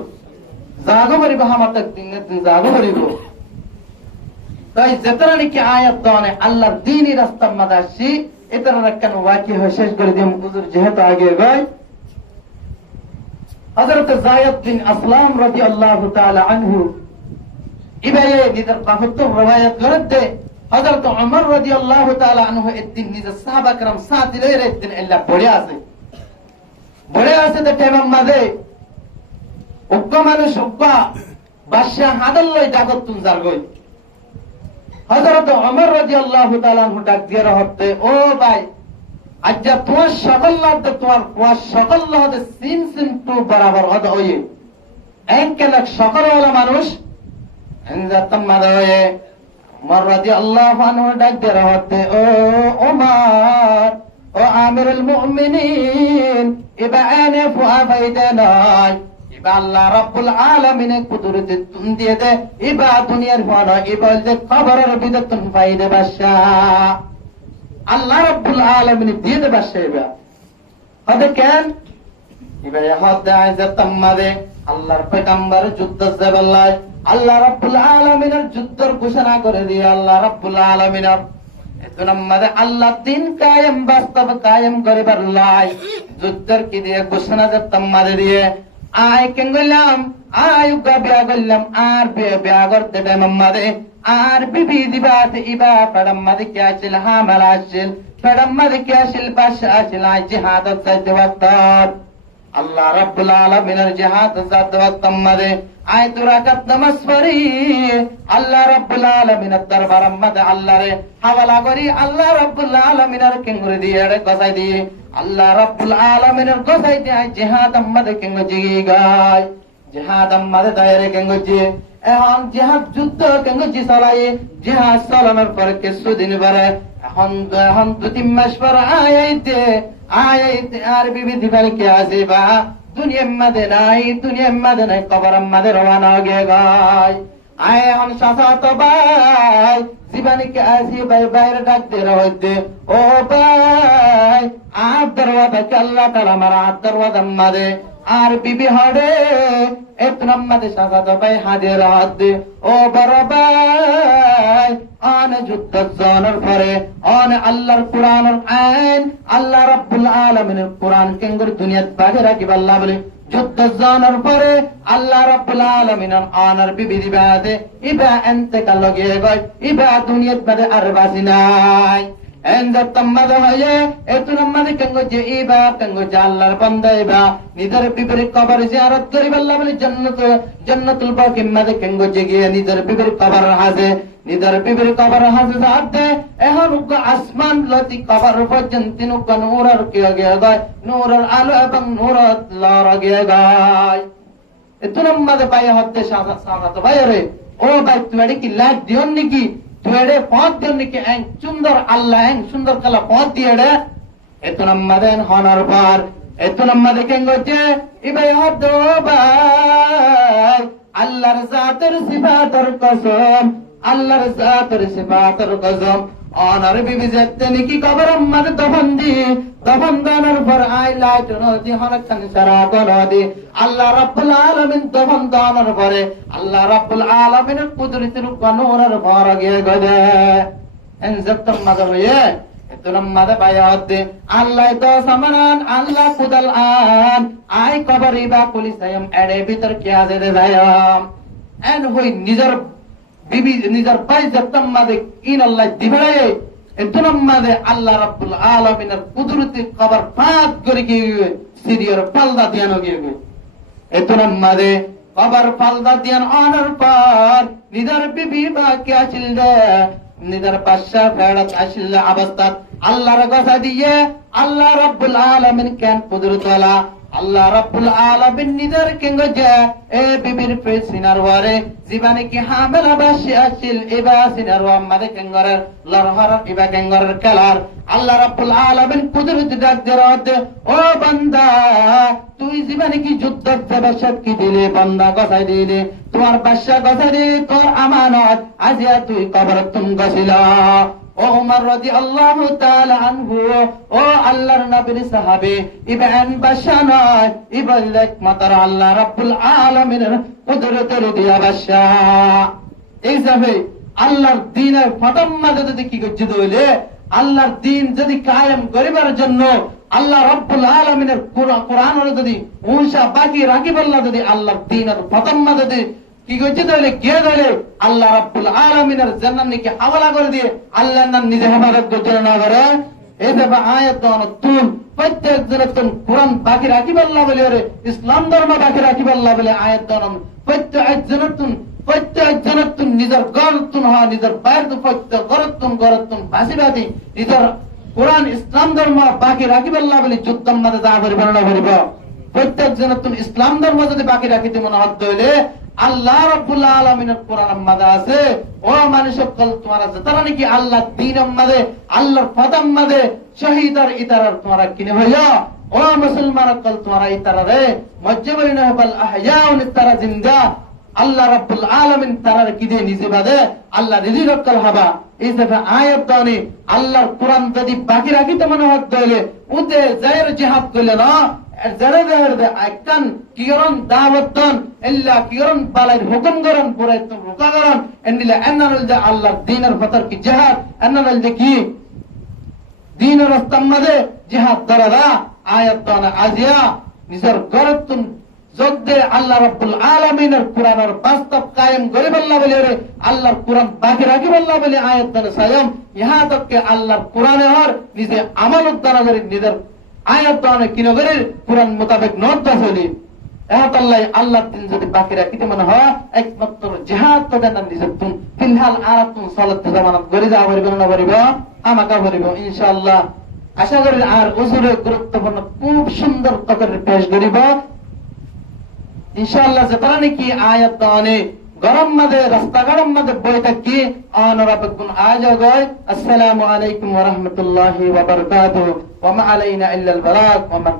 জাগো ভরিবে আমার তক দিন জাগো ভরিব তাই যেতরা নাকি আয়াত দানে আল্লাহর দ্বীনি রাস্তার মধ্যে আসি এটার কেন ওয়াকি হয়ে শেষ করে দিম হুজুর যেহেতু আগে গয় হযরত যায়েদ বিন আসলাম রাদিয়াল্লাহু তাআলা আনহু ইবায়ে নিদার কাফত রওয়ায়াত করতে হযরত ওমর রাদিয়াল্লাহু তাআলা আনহু একদিন নিজের সাহাবা کرام সাথে লয়ে একদিন আল্লাহ পড়ে আছে তো টাইম মাঝে উক্কা মানুষ উক্কা বাদশা হাদাল লই ডাকত তুন জার গই হযরত ওমর রাদিয়াল্লাহু তাআলা আনহু ডাক দিয়ে হতে ও ভাই আজ তোমার সকল লাগতে তোমার সকল হতে সিন টু বরাবর হতে হইয়ে এক কেন সকল ওলা মানুষ এনজাতম মাদয়ে ওমর রাদিয়াল্লাহু আনহু ডাক দিয়ে হতে ও ওমর ও আমিরুল মুমিনিন ইবা আনে ফুয়া ফাইদা নাই ইবা আল্লাহ রাব্বুল আলামিনে কুদরতে তুন দিয়ে দে ইবা দুনিয়ার ফানা ইবা যে খবরের ভিতর তুন ফাইদা বাদশা আল্লাহ রাব্বুল আলামিন দিয়ে দে বাদশা ইবা হদে কেন ইবা হদে আইজাত মাদে আল্লাহর পয়গম্বর যুদ্ধ জাবাল্লাহ আল্লাহ রাব্বুল আলামিনের যুদ্ধের ঘোষণা করে দিয়ে আল্লাহ রাব্বুল আলামিনের এতনম্মাদে আল্লাহ দিন কায়েম বাস্তব কায়েম করিবার লাই যুদ্ধের কি দিয়ে ঘোষণা দিতাম মাদে দিয়ে আয় কেন গেলাম আয় উগা বিয়া গেলাম আর বিয়া করতে টাইম মাদে আর বিবি দিবাতে ইবা পড়ম মাদে কি আছিল হামাল আছিল পড়ম মাদে কি আছিল বাদশা আছিল আয় জিহাদত যাইতে ওয়াক্ত আল্লাহ রাব্বুল আলামিনের জিহাদ যাইতে ওয়াক্ত মাদে আয় তোরা কাদমাসফরি আল্লাহ রাব্বুল আলামিনের দরবার মাদে আল্লাহ রে হাওয়ালা করি আল্লাহ রাব্বুল আলামিনের কেঙ্গুরি দিয়ে গসাই দিয়ে আল্লাহ রাব্বুল আলামিনের গসাই দিয়ে জিহাদ মাদে কেঙ্গুজি গায় জিহাদ মাদে দায়রে কেঙ্গুজি এখন জিহাদ যুদ্ধ কেঙ্গুজি চালাই জিহাদ চালানোর পর কিছুদিন পরে এখন 2-3 মাস পর আয়াইতে আর বিবি দিবার কে আসিবা দুনিয়ার মাঝে নাই কবর মাঝে রওনা হয়ে গায় আয় এখন সাসাত ভাই জীবানীকে আসি ভাই বাইরে ডাকতে রহতে ও ভাই আর দরওয়াজা কে আল্লাহ তাআলা মারা দরওয়াজা মাঝে আর বিবি হড়ে এতনাম মাঝে সাসাত ভাই হাজির হতে ও বড় ভাই আন যুদ্ধ জনের পরে আন আল্লাহর কোরআনের আইন আল্লাহ রাব্বুল আলামিনের কোরআন কেঙ্গুর দুনিয়াত বাগে রাখি আল্লাহ বলে যুদ্ধ জনের পরে আল্লাহ রাব্বুল আলামিনের আনার বিবি দিবাতে ইবা ইন্তেকাল লগে গয় ইবা দুনিয়াত বাদে আর বাসি নাই এনজাতম মাদে হয়ে এতনাম মাদে কেঙ্গুর ইবা কেঙ্গুর আল্লাহর বান্দা ইবা নিজের বিবির কবর জিয়ারত করি আল্লাহ বলে জান্নাতুল বাকি মাদে কেঙ্গুর গিয়ে নিজের বিবির কবর হাজে নিজের বিবির কবর হাজে যাতে এখন আসমান লতি কবর পর্যন্ত নূরের কি গিয়ে গায় নূরের আলো এবং নূরত লর গিয়ে গায় এতনাম মাদে পাই হতে সাজাত ভাই রে ও ভাই তুমি কি লাইট দিও নাকি ತುಯಡೆ ಪಾತ್ ದಿಯನಿಕೆ ಎಂಗ್ ಸುಂದರ ಅಲ್ಲ ಎಂಗ್ ಸುಂದರ ಕಲ ಪಾತ್ ದಿಯಡೆ ಎತ್ತು ನಮ್ಮದೇನ್ ಹಾನರ್ ಬಾರ್ এতো নাম্মাদে কেঙ্গছে ইবে হদ্দোবাই আল্লাহর জাতের সিফাতের কসম আল্লাহর জাতের সিফাতের কসম অনার বিবি যেতে নাকি কবর আম্মাদে দফন দানের পর আইলাইট নদী হনখান সারাত নদী আল্লাহ রাব্বুল আলামিন দফন দানের পরে আল্লাহ রাব্বুল আলামিনের কুদরতের কানুরের পর গিয়ে গদে এন জত্তম মাদা হয়ে Tunamada bayadde Allah to samanan Allah kudal an ai kabari ba pulis ayam ade bitar kya de dayam and hoy nizar bibi nizar bai jatam made in Allah dibaye tunamade Allah rabbul alamin er kudurati kabar paat gori ki siriyar palda diano gi tunamade kabar palda dian honor par nizar bibi ba kya childe নিদার পাশা ফেরত আসিল অবস্থাত আল্লাহর কথা দিয়ে আল্লাহ রাব্বুল আলামিন কেন কুদরতওয়ালা আল্লাহ রাব্বুল আলামিন নিদার কেঙ্গজে এ বিবির প্রেসিনার ওয়ারে জীবনে কি হামেল বাসি আসিল এবা সিনার ওয়া মাদে কেঙ্গরের লরহর এবা কেঙ্গরের খেলার আল্লাহ রাব্বুল আলামিন কুদরত ডাক দেরত ও বান্দা তুই জীবনে কি যুদ্ধ জবাসত কি দিলে বান্দা গসাই দিলে তোমার বাদশা গসাই দিলে তোর আমানত আজিয়া তুই কবর তুম গসিলা ও উমর রাদিয়াল্লাহু তাআলা আনহু ও আল্লাহর নবীর সাহাবী ইবন বাদশা নয় ইবল্লাক মাতার আল্লাহ রাব্বুল আলামিনের কুদরতের দিয়া বাদশা এই যাবে আল্লাহর দ্বীনের ফতম্মাদে যদি কি গজ্জিত হইলে আল্লাহর দ্বীন যদি কায়েম করিবার জন্য আল্লাহ রাব্বুল আলামিনের কোরআনের যদি উনসা বাকি রাখিবাল্লাহ যদি আল্লাহর দ্বীনের ফতম্মাদে যদি কি গজ্জিত হইলে গিয়ে ধরে আল্লাহ রাব্বুল আলামিনের জান্নাতকে হাওয়ালা করে দিয়ে আল্লাহর নাম নিজে হেফাজত করতে না করে এই যে আয়াত তুন প্রত্যেক জনতন কোরআন বাকি রাখিবাল্লাহ বলে ওরে ইসলাম ধর্ম বাকি রাখিবাল্লাহ বলে আয়াত প্রত্যেক জনতন নিজের গরতুন হওয়া নিজের বাইর প্রত্যেক গরতুন বাসিবাদী নিজের কোরআন ইসলাম ধর্ম বাকি রাখিবাল্লাহ বলে যুদ্ধম মাঝে যা করে বর্ণনা করিব প্রত্যেক জনতন ইসলাম ধর্ম যদি বাকি রাখিতে মনে হত হইলে আল্লাহ রাব্বুল আলামিনের কোরআন মাঝে আছে ও মানুষ সকল তোমরা যারা নাকি আল্লাহ দ্বীন মাঝে আল্লাহর ফতম মাঝে শহীদার ইতারার তোমরা কিনে হইয়া ও মুসলমান সকল তোমরা ইতারারে মজ্জবরিনা বাল আহয়াউন ইতারা জিন্দা আল্লাহ রাব্বুল আলামিন তারার কিদে নিজে বাদে আল্লাহ রিজি রক্কাল হাবা এই যে আয়াত দানি আল্লাহর কোরআন যদি বাকি রাখিতে মনে হত হইলে উতে জায়ের জিহাদ কইলে না যারা যারা একটান কিরণ দাওয়াতন ইল্লা কিরণ বালার হুকুম করন পুরে তো রোকা করন এন্ডিলা এন্নাল যে আল্লাহর দ্বীনের ফতর কি জিহাদ এন্নাল যে কি দ্বীনের রাস্তামদে জিহাদ দরাদা আয়াত দানা আজিয়া নিজের গরতুন যদ্দে আল্লাহ রাব্বুল আলামিনের কোরআনের বাস্তব কায়েম গরিবাল্লাহ বলে রে আল্লাহর কোরআন বাকি রাখিবাল্লাহ বলে আয়াত দানা সায়াম ইহা তক কে আল্লাহর কোরআনে হর নিজে আমল উদ্দারা করে নিজের আয়াত দানে কিনগরের কোরআন মোতাবেক নট হলি এত আল্লাহ দিন যদি বাকি রাখিতে মনে হয় একমাত্র জিহাদ তো দেন নিজের তুম ফিলহাল আরাতুন সালাত জামানাত গরি যা বলিব না বলিব আমাকা বলিব ইনশাআল্লাহ আশা করি আর হুজুরে গুরুত্বপূর্ণ খুব সুন্দর করে পেশ করিব ইনশাআল্লাহ যেতারা নাকি আয়াত দানে গরম মাঝে রাস্তা গরম মাঝে বই থাকি অনরাবকুন আজ গয় আসসালামু আলাইকুম ওয়া রাহমাতুল্লাহি ওয়া বারাকাতুহু ওয়া মা আলাইনা ইল্লাল বালাগ ওয়া মা